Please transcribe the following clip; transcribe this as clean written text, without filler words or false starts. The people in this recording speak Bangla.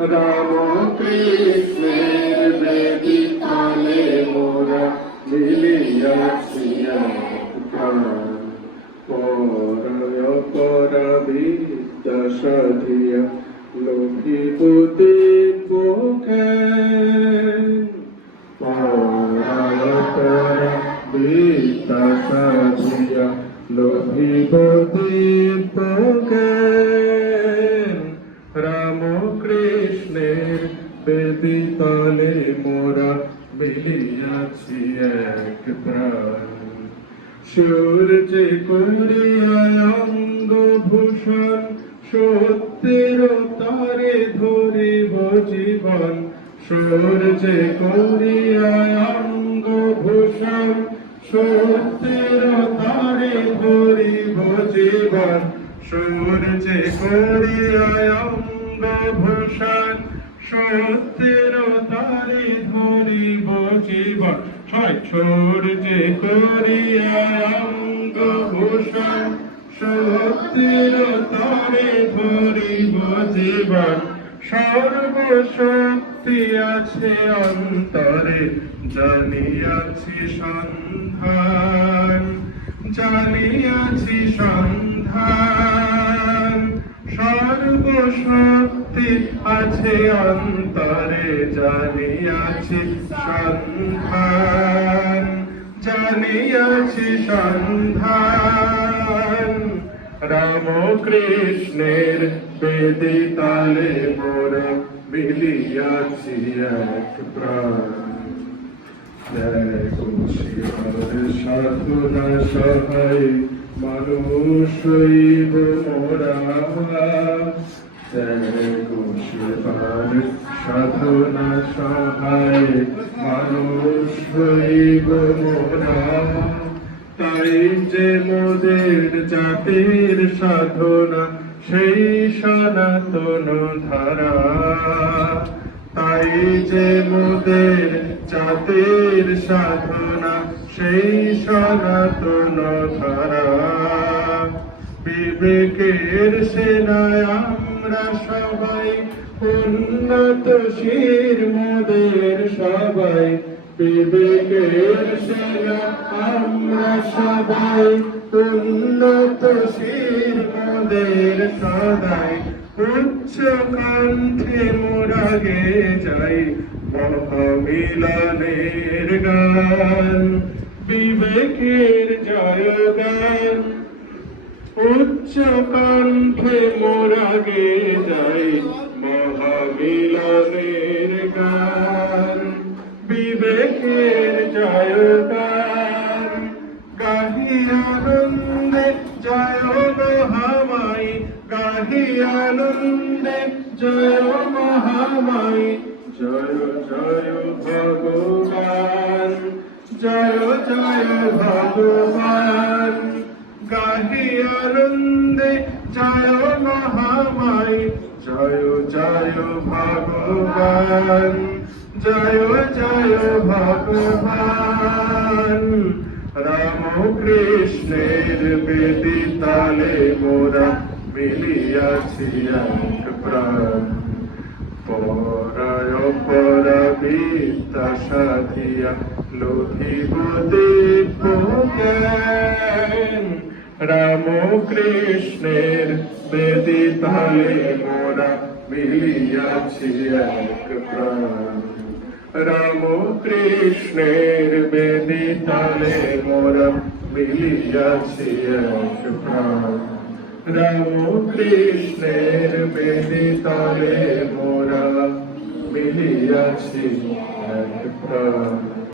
রাম কৃষ্ণের বেদিতলে মোরা মিলিয়াছি এক প্রাণ। পরয় পরাবিদ্যা সাধিয়া লোভিব দিব্যজ্ঞান। পরয় পরাবিদ্যা সাধিয়া লোভিব দিব্যজ্ঞান। রাম কৃষ্ণের বেদিতলে মোরা মিলিয়াছি এক প্রাণ। সূর্যে করিয়ায় অঙ্গভূষণ সত্যের তারে ধরিব জীবন। সূর্যে করিয়ায় অঙ্গভূষণ সত্যের তারে ধরিব জীবন। সূর্যে করিয়ায় অঙ্গভূষণ সত্যের তারে ধরিব জীবন। সূর্যে করিয়ায় অঙ্গভূষণ সত্যের তারে ধরিব জীবন। সর্বশক্তি আছে অন্তরে জানিয়াছি সন্ধান। জানিয়াছি সন্ধান। সর্বশক্তি আছে অন্তরে জানিয়াছি সন্ধান। জানিয়াছি সন্ধান। রাম কৃষ্ণের বেদিতলে মোরা মিলিয়াছি এক প্রাণ। সাধনা সহায় মানুষ হইব মোরা। সাধনা সহায় মানুষ হইব মোরা। তাই যে মোদের জাতির সাধনা সেই সনাতন ধারা। তাই যে মোদের জাতির সাধনা সেই সনাতন ধারা। বিবেকের সেনায় আমরা সবাই উন্নতশীল মোদের সবাই। বিবেকের সেনা আমরা সবাই উন্নতশীল মোদের সদাই। উচ্চ কণ্ঠে মোরা গেয়ে যাই মহামিলনের গান। বিবেকের জয় গান। উচ্চ কণ্ঠে মোরা গেয়ে যাই মহামিলনের গান। বিবেকের জয় গান। গাহি আনন্দে জয় মহামাই। গাহি আনন্দে জয় মহামাই। জয় জয় ভগবান। জয় জয় ভগবান। গাহি আনন্দে জয় মহামাই। জয় জয় ভগবান। জয় জয় ভগবান। রাম কৃষ্ণের বেদিতলে মোরা মিলিয়াছি এক প্রাণ। পরায় পরাবিদ্যা সাধিয়া লোভিব দিব্যজ্ঞান। রাম কৃষ্ণের বেদিতলে মোরা মিলিয়াছি এক প্রাণ। রাম কৃষ্ণের বেদিতলে মোরা মিলিয়াছি এক প্রাণ। রাম কৃষ্ণের বেদিতলে মোরা মিলিয়াছি এক প্রাণ।